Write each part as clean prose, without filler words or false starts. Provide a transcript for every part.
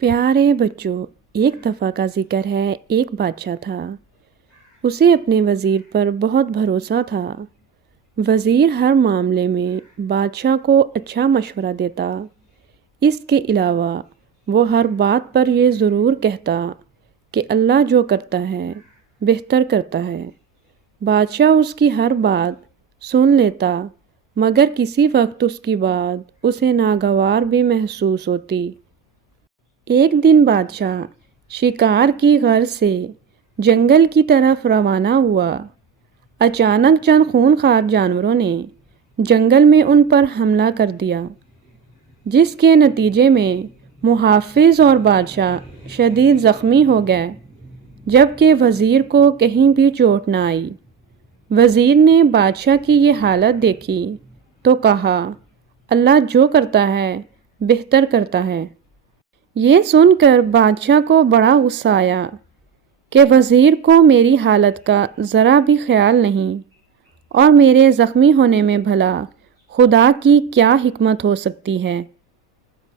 پیارے بچوں، ایک دفعہ کا ذکر ہے، ایک بادشاہ تھا۔ اسے اپنے وزیر پر بہت بھروسہ تھا۔ وزیر ہر معاملے میں بادشاہ کو اچھا مشورہ دیتا۔ اس کے علاوہ وہ ہر بات پر یہ ضرور کہتا کہ اللہ جو کرتا ہے بہتر کرتا ہے۔ بادشاہ اس کی ہر بات سن لیتا، مگر کسی وقت اس کی بات اسے ناگوار بھی محسوس ہوتی۔ ایک دن بادشاہ شکار کی غرض سے جنگل کی طرف روانہ ہوا۔ اچانک چند خونخوار جانوروں نے جنگل میں ان پر حملہ کر دیا، جس کے نتیجے میں محافظ اور بادشاہ شدید زخمی ہو گئے، جبکہ وزیر کو کہیں بھی چوٹ نہ آئی۔ وزیر نے بادشاہ کی یہ حالت دیکھی تو کہا، اللہ جو کرتا ہے بہتر کرتا ہے۔ یہ سن کر بادشاہ کو بڑا غصہ آیا کہ وزیر کو میری حالت کا ذرا بھی خیال نہیں، اور میرے زخمی ہونے میں بھلا خدا کی کیا حکمت ہو سکتی ہے۔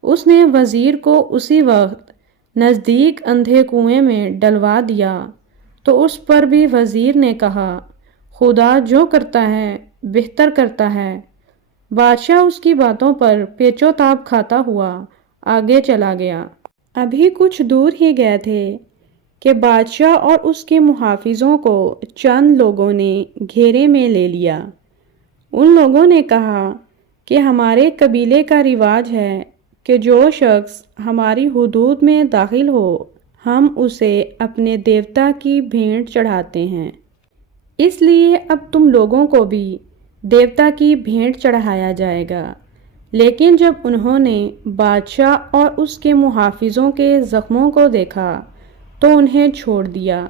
اس نے وزیر کو اسی وقت نزدیک اندھے کنویں میں ڈلوا دیا تو اس پر بھی وزیر نے کہا، خدا جو کرتا ہے بہتر کرتا ہے۔ بادشاہ اس کی باتوں پر پیچ و تاب کھاتا ہوا آگے چلا گیا۔ ابھی کچھ دور ہی گئے تھے کہ بادشاہ اور اس کے محافظوں کو چند لوگوں نے گھیرے میں لے لیا۔ ان لوگوں نے کہا کہ ہمارے قبیلے کا رواج ہے کہ جو شخص ہماری حدود میں داخل ہو ہم اسے اپنے دیوتا کی بھیٹ چڑھاتے ہیں، اس لیے اب تم لوگوں کو بھی دیوتا کی بھیٹ چڑھایا جائے گا۔ لیکن جب انہوں نے بادشاہ اور اس کے محافظوں کے زخموں کو دیکھا تو انہیں چھوڑ دیا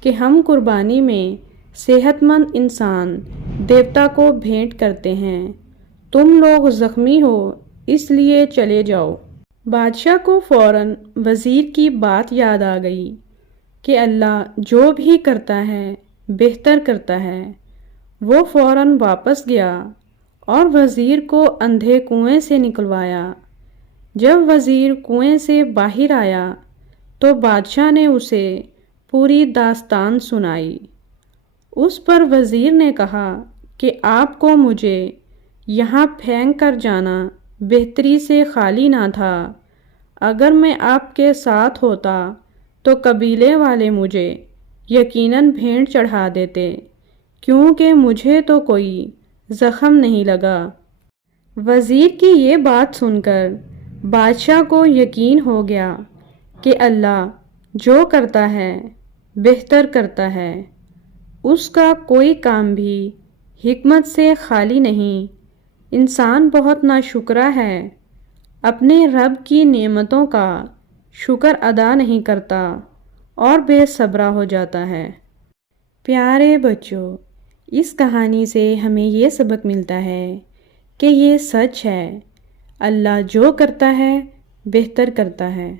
کہ ہم قربانی میں صحت مند انسان دیوتا کو بھیٹ کرتے ہیں، تم لوگ زخمی ہو اس لیے چلے جاؤ۔ بادشاہ کو فوراً وزیر کی بات یاد آ گئی کہ اللہ جو بھی کرتا ہے بہتر کرتا ہے۔ وہ فوراً واپس گیا اور وزیر کو اندھے کنویں سے نکلوایا۔ جب وزیر کنویں سے باہر آیا تو بادشاہ نے اسے پوری داستان سنائی۔ اس پر وزیر نے کہا کہ آپ کو مجھے یہاں پھینک کر جانا بہتری سے خالی نہ تھا۔ اگر میں آپ کے ساتھ ہوتا تو قبیلے والے مجھے یقیناً بھیٹ چڑھا دیتے، کیونکہ مجھے تو کوئی زخم نہیں لگا۔ وزیر کی یہ بات سن کر بادشاہ کو یقین ہو گیا کہ اللہ جو کرتا ہے بہتر کرتا ہے، اس کا کوئی کام بھی حکمت سے خالی نہیں۔ انسان بہت ناشکرا ہے، اپنے رب کی نعمتوں کا شکر ادا نہیں کرتا اور بے صبرا ہو جاتا ہے۔ پیارے بچوں، اس کہانی سے ہمیں یہ سبق ملتا ہے کہ یہ سچ ہے، اللہ جو کرتا ہے بہتر کرتا ہے۔